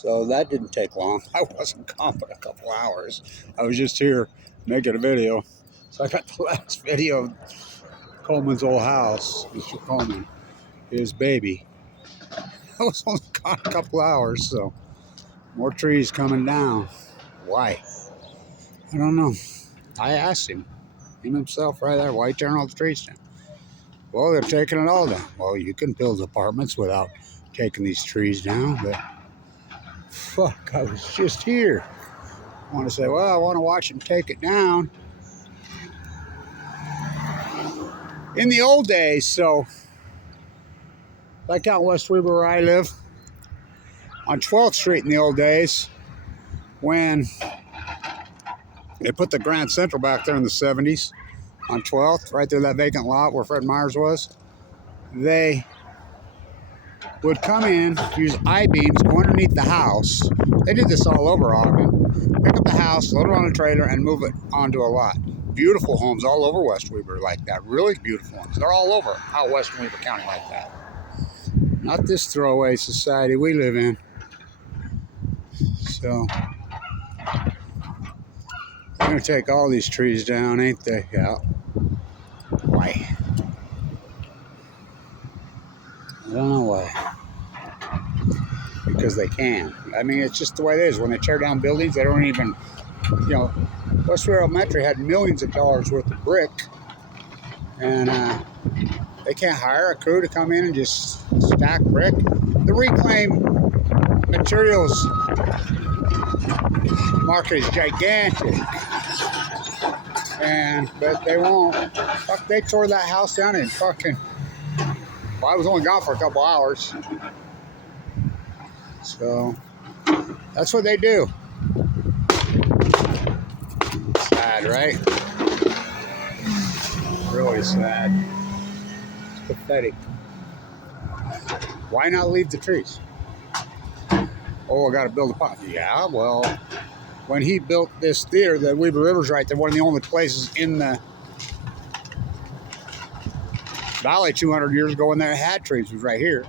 So that didn't take long. I wasn't gone but a couple hours. I was just here making a video. So I got the last video of Coleman's old house, Mr. Coleman, his baby. I was only gone a couple hours, so more trees coming down. Why? I don't know. I asked him himself right there, why tearing all the trees down? Well, they're taking it all down. Well, you can build apartments without taking these trees down, but fuck, I was just here. I want to say, well, I want to watch them take it down. In the old days, so, like out West Weber where I live, on 12th Street in the old days, when they put the Grand Central back there in the 70s, on 12th, right there, that vacant lot where Fred Meyer's was, they would come in, use I-beams, go underneath the house. They did this all over Ogden. Pick up the house, load it on a trailer, and move it onto a lot. Beautiful homes all over West Weber like that. Really beautiful ones. They're all over out West Weber County like that. Not this throwaway society we live in. So, they're going to take all these trees down, ain't they? Yeah. Why? I don't know why. Because they can. I mean, it's just the way it is. When they tear down buildings, they don't even, you know, West Weber Elementary had millions of dollars worth of brick, and they can't hire a crew to come in and just stack brick. The reclaimed materials market is gigantic, but they won't. Fuck, they tore that house down in fucking, well, I was only gone for a couple hours. So, that's what they do. Sad, right? Really sad. It's pathetic. Why not leave the trees? Oh, I got to build a pot. Yeah, well, when he built this theater, the Weber River's right there, one of the only places in the valley 200 years ago when they had trees was right here.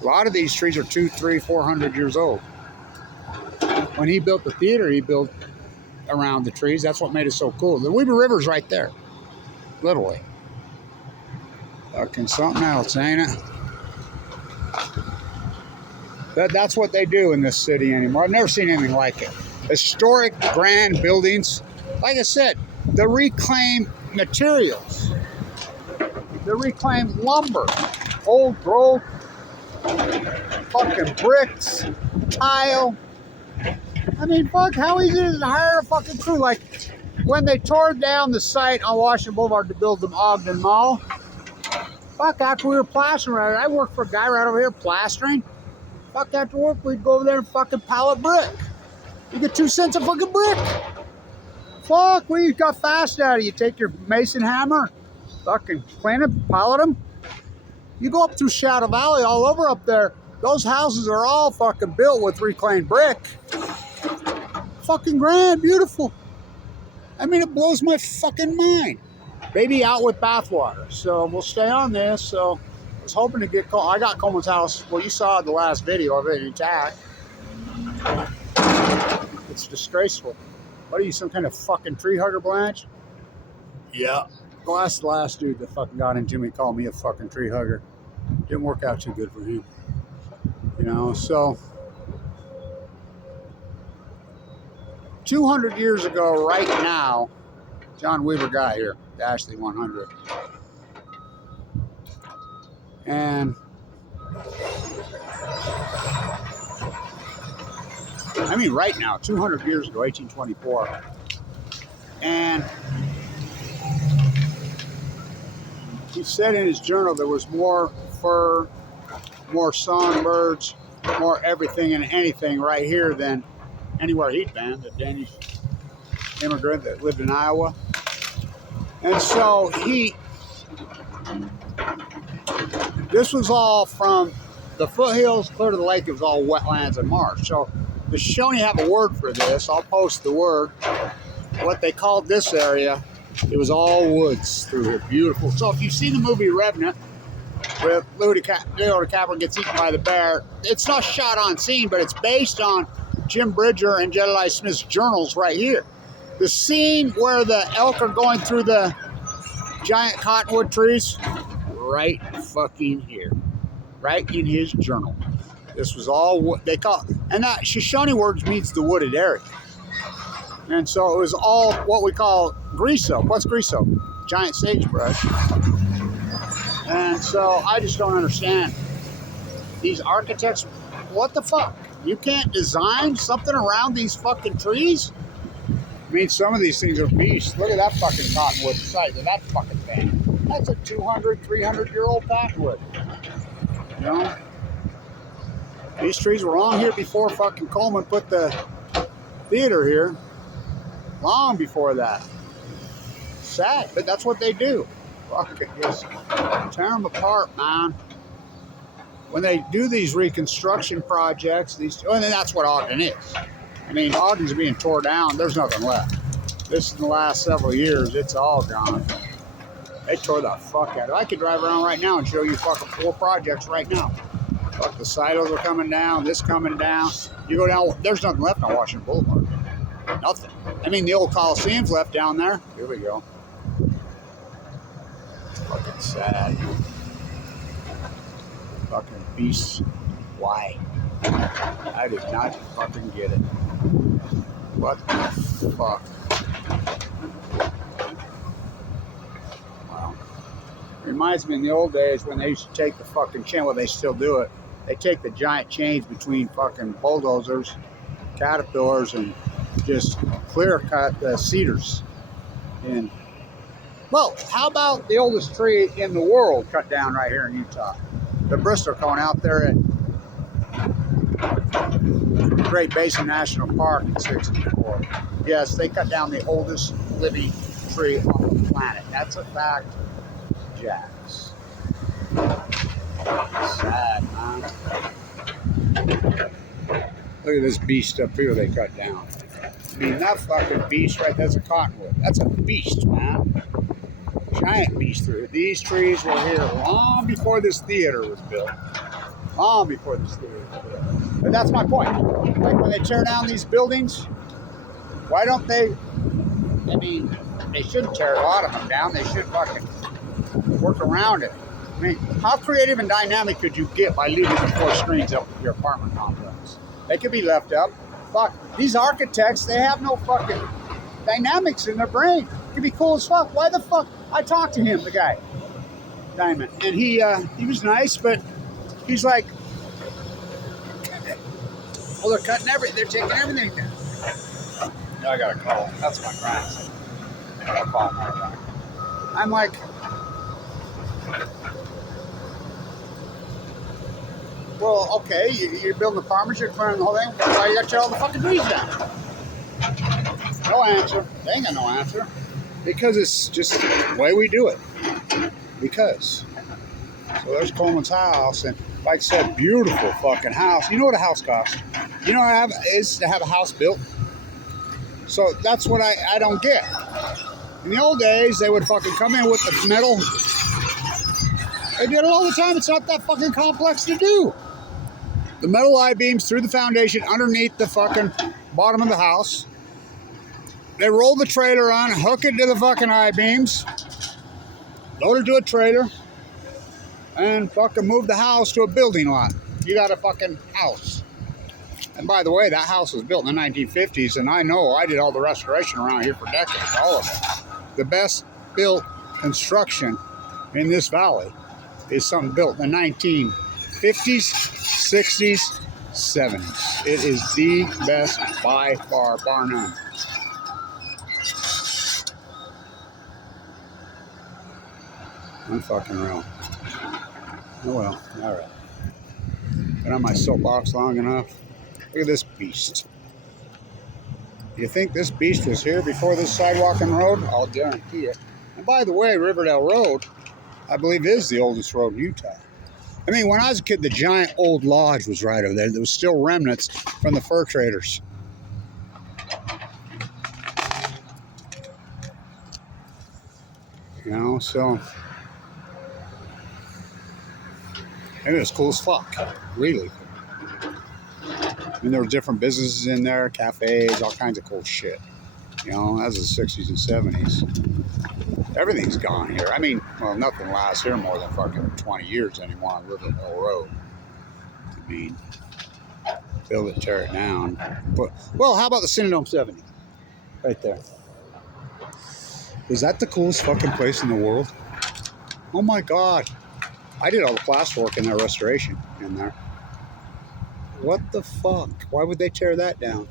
A lot of these trees are 200, 300, 400 years old. When he built the theater, he built around the trees. That's what made it so cool. The Weber River's right there, literally. Fucking something else, ain't it? That's what they do in this city anymore. I've never seen anything like it. Historic, grand buildings. Like I said, the reclaimed materials. The reclaimed lumber. Old growth. Fucking bricks. Tile. I mean, fuck, how easy is it to hire a fucking crew? Like, when they tore down the site on Washington Boulevard to build the Ogden Mall, fuck, after we were plastering, I worked for a guy right over here plastering. Fuck, after work, we'd go over there and fucking pallet brick. You get 2 cents a fucking brick. Fuck, we got fast at it. You take your mason hammer, fucking clean it, pallet them. You go up through Shadow Valley, all over up there, those houses are all fucking built with reclaimed brick. Fucking grand, beautiful. I mean, it blows my fucking mind. Baby out with Bathwater. So we'll stay on this. So I was hoping to get I got Coleman's house. Well, you saw the last video of it intact. It's disgraceful. What are you, some kind of fucking tree hugger, Blanche? Yeah. Well, that's the last dude that fucking got into me, called me a fucking tree hugger. Didn't work out too good for him. You know, so 200 years ago, right now, John Weaver got here, the Ashley 100. And I mean, right now, 200 years ago, 1824. And he said in his journal there was more fur, more songbirds, more everything and anything right here than anywhere he'd been, the Danish immigrant that lived in Iowa. And so this was all from the foothills clear to the lake. It was all wetlands and marsh. So the Shoshone have a word for this. I'll post the word. What they called this area, it was all woods through here. Beautiful. So if you've seen the movie Revenant, with Leo DiCaprio gets eaten by the bear. It's not shot on scene, but it's based on Jim Bridger and Jedediah Smith's journals right here. The scene where the elk are going through the giant cottonwood trees, right fucking here. Right in his journal. This was all what they call, and that Shoshone words means the wooded area. And so it was all what we call grease soap. What's grease soap? Giant sagebrush. And so I just don't understand. These architects, what the fuck? You can't design something around these fucking trees? I mean, some of these things are beasts. Look at that fucking cottonwood site of that fucking thing. That's a 200, 300-year-old cottonwood. You know? These trees were long here before fucking Coleman put the theater here. Long before that. Sad, but that's what they do. Fucking just tear them apart, man. When they do these reconstruction projects, and that's what Ogden is. I mean, Ogden's being torn down. There's nothing left. This is in the last several years. It's all gone. They tore the fuck out of it. I could drive around right now and show you fucking 4 projects right now. Fuck, the silos are coming down. This coming down. You go down. There's nothing left on Washington Boulevard. Nothing. I mean, the old Coliseum's left down there. Here we go. It's fucking sad. Fucking beasts. Why? I did not fucking get it. What the fuck? Wow. Reminds me in the old days when they used to take the fucking chain, well, they still do it. They take the giant chains between fucking bulldozers, caterpillars, and just clear cut the cedars. And, well, how about the oldest tree in the world cut down right here in Utah? The Bristol cone out there at Great Basin National Park in '64. Yes, they cut down the oldest living tree on the planet. That's a fact, Jacks. Sad, man. Look at this beast up here they cut down. I mean, that fucking beast right there's a cottonwood. That's a beast, man. Giant beast through. These trees were here long before this theater was built. Long before this theater was built. But that's my point. Like when they tear down these buildings, why don't they, I mean, they shouldn't tear a lot of them down. They should fucking work around it. I mean, how creative and dynamic could you get by leaving the 4 screens up with your apartment complex? They could be left up. Fuck, these architects, they have no fucking dynamics in their brain. It could be cool as fuck. Why the fuck? I talked to him, the guy, Diamond, and he was nice, but he's like, well, they're cutting everything. They're taking everything down. No, I got a call. That's my grandson. I got a call my guy. I'm like, well, okay, you're building apartments, you're clearing the whole thing. Why you got to tear all the fucking trees down? No answer. They ain't got no answer. Because it's just the way we do it. Because. So there's Coleman's house, and like I said, beautiful fucking house. You know what a house costs? You know what is to have a house built? So that's what I don't get. In the old days, they would fucking come in with the metal. They did it all the time. It's not that fucking complex to do. The metal I-beams through the foundation underneath the fucking bottom of the house. They roll the trailer on, hook it to the fucking I-beams, load it to a trailer, and fucking move the house to a building lot. You got a fucking house. And by the way, that house was built in the 1950s, and I know I did all the restoration around here for decades, all of it. The best built construction in this valley is something built in the 1950s, 60s, 70s. It is the best by far, bar none. I'm fucking real. Oh well, alright. Been on my soapbox long enough. Look at this beast. You think this beast was here before this sidewalk and road? I'll guarantee it. And by the way, Riverdale Road, I believe, is the oldest road in Utah. I mean, when I was a kid, the giant old lodge was right over there. There was still remnants from the fur traders. You know, so And it was cool as fuck, really. And there were different businesses in there, cafes, all kinds of cool shit. You know, that was the 60s and 70s. Everything's gone here. I mean, well, nothing lasts here more than fucking 20 years anymore on Riverdale Road. I mean, build it, tear it down. But, well, how about the Cinedome 70? Right there. Is that the coolest fucking place in the world? Oh my God. I did all the plasterwork in that restoration in there. What the fuck? Why would they tear that down?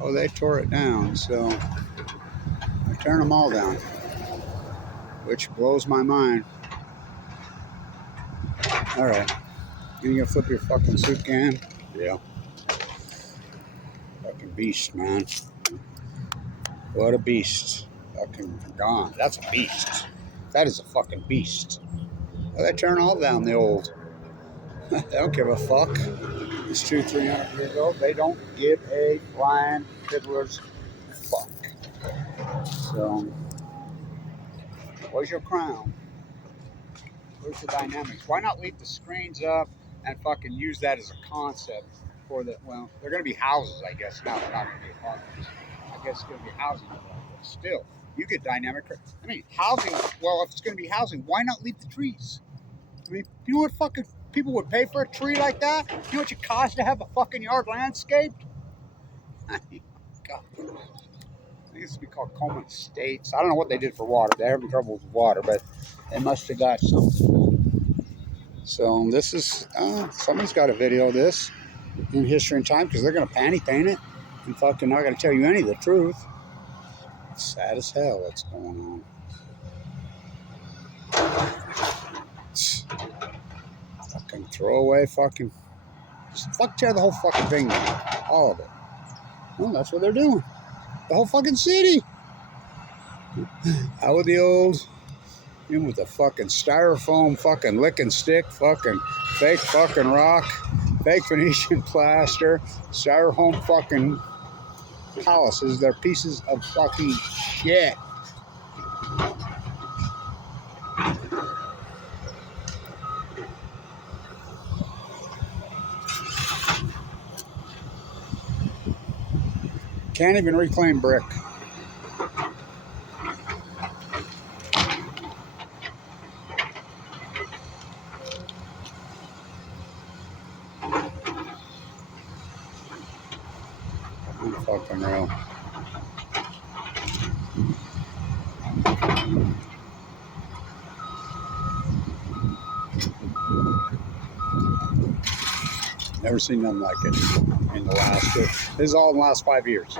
Oh, they tore it down, so they're tearing them all down, which blows my mind. All right, you gonna flip your fucking soup can? Yeah. Fucking beast, man. What a beast. Fucking gone. That's a beast. That is a fucking beast. Well, they turn all down the old. They don't give a fuck. It's 200-300 years old. They don't give a flying fiddler's fuck. So, where's your crown? Where's the dynamics? Why not leave the screens up and fucking use that as a concept for the, well, they're going to be houses, I guess. Now they're not going to be apartments. I guess it's going to be housing. But still, you get dynamic. I mean, housing, well, if it's going to be housing, why not leave the trees? I mean, you know what fucking people would pay for a tree like that? You know what it costs to have a fucking yard landscaped? God. It used to be called Coleman Estates. I don't know what they did for water. They're having trouble with water, but they must have got something. So this is, somebody's got a video of this in History and Time because they're going to panty paint it and fucking not going to tell you any of the truth. It's sad as hell what's going on. Fucking throw away fucking, just fuck tear the whole fucking thing down. All of it. Well, that's what they're doing. The whole fucking city. Out with the old, in with the fucking styrofoam fucking lick and stick, fucking fake fucking rock, fake Venetian plaster, styrofoam fucking palaces. They're pieces of fucking shit. Can't even reclaim brick. Fucking real. Never seen nothing like it in the last, this is all in the last 5 years.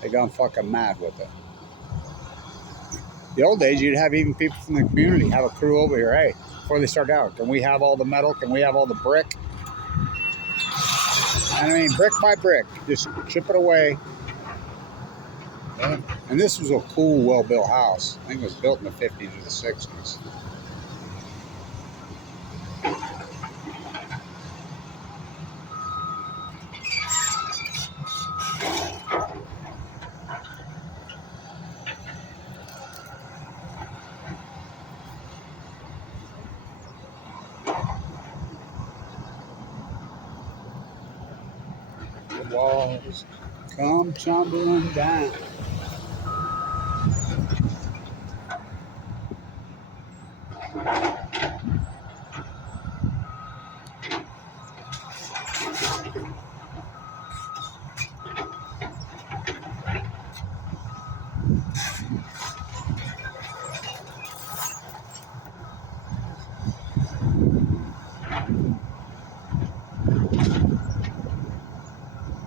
They gone fucking mad with it. The old days, you'd have even people from the community have a crew over here. Hey, before they start out, can we have all the metal? Can we have all the brick? And I mean, brick by brick, just chip it away. And this was a cool, well-built house. I think it was built in the 50s or the 60s. The walls come tumbling down.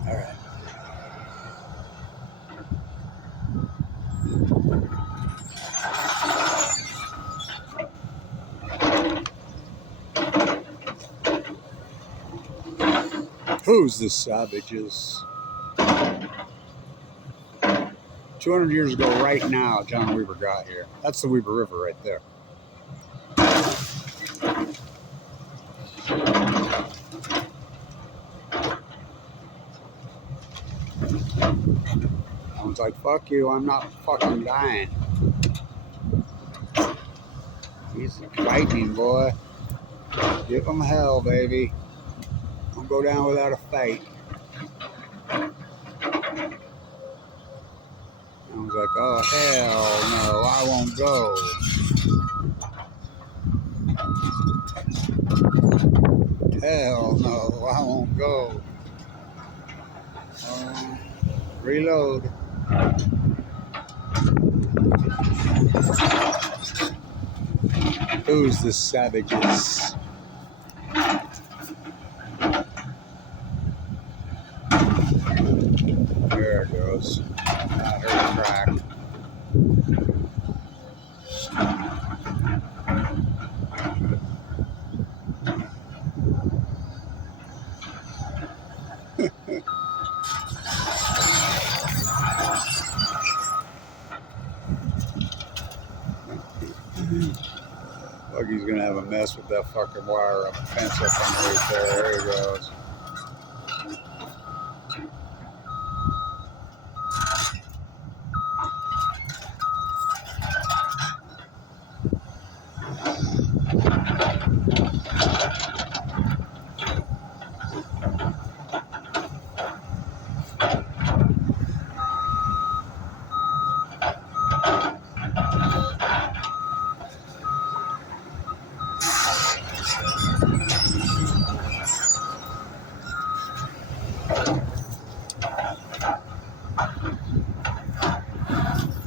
All right. Who's the savages? 200 years ago right now, John Weaver got here. That's the Weaver River right there. I was like, fuck you, I'm not fucking dying. He's a lightning boy. Give them hell, baby. Don't go down without a fight. I was like, oh, hell no, I won't go. Hell no, I won't go. Reload. Who's the savages? There it goes. I heard a crack. Look, he's gonna have a mess with that fucking wire up fence up underneath there. There he goes.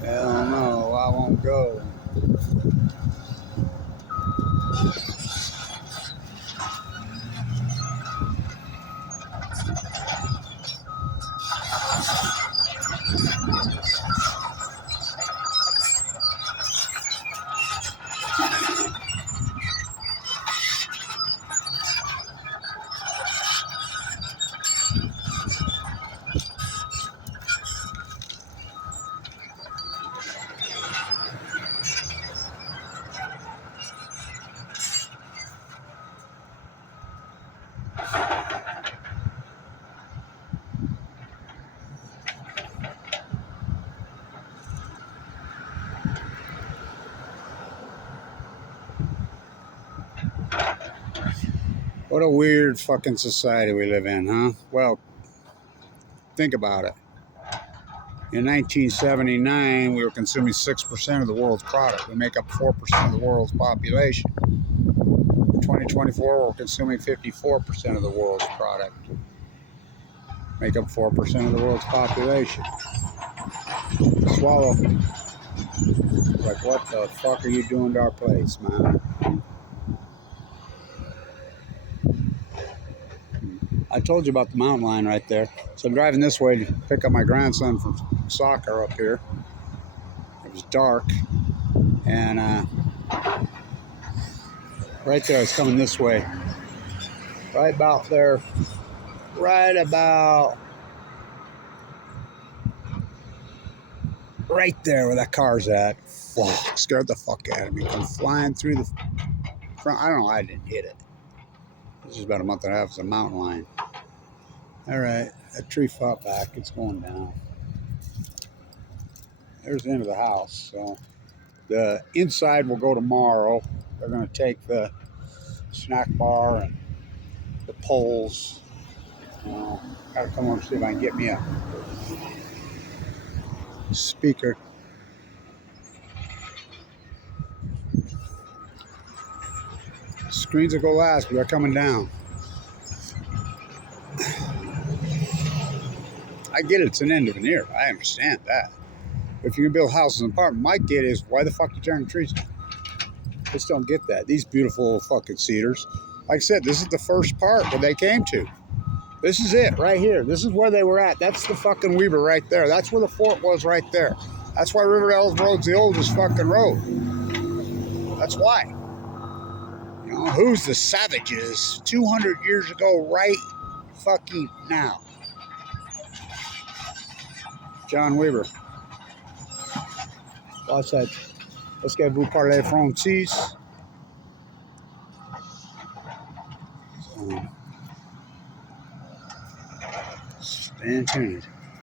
Hell no, I won't go. What a weird fucking society we live in, huh? Well, think about it. In 1979, we were consuming 6% of the world's product. We make up 4% of the world's population. In 2024, we're consuming 54% of the world's product. Make up 4% of the world's population. Swallow. Like, what the fuck are you doing to our place, man? I told you about the mountain line right there. So I'm driving this way to pick up my grandson from soccer up here. It was dark. And right there, I was coming this way. Right about there. Right there where that car's at. Fuck, scared the fuck out of me. Come flying through the front. I don't know why I didn't hit it. This is about a month and a half. It's a mountain lion. All right, that tree fought back. It's going down. There's the end of the house. So the inside will go tomorrow. They're going to take the snack bar and the poles. Gotta come over and see if I can get me a speaker. Screens will go last, but they're coming down. I get it, it's an end of an era. I understand that. If you can build houses and apartments, my get is, why the fuck you turn the trees down? Just don't get that. These beautiful fucking cedars. Like I said, this is the first part where they came to. This is it, right here. This is where they were at. That's the fucking Weber right there. That's where the fort was right there. That's why Riverdale Road's the oldest fucking road. That's why. You know, who's the savages 200 years ago right fucking now? John Weber. Watch that. Est-ce que vous parlez français? So, stay tuned.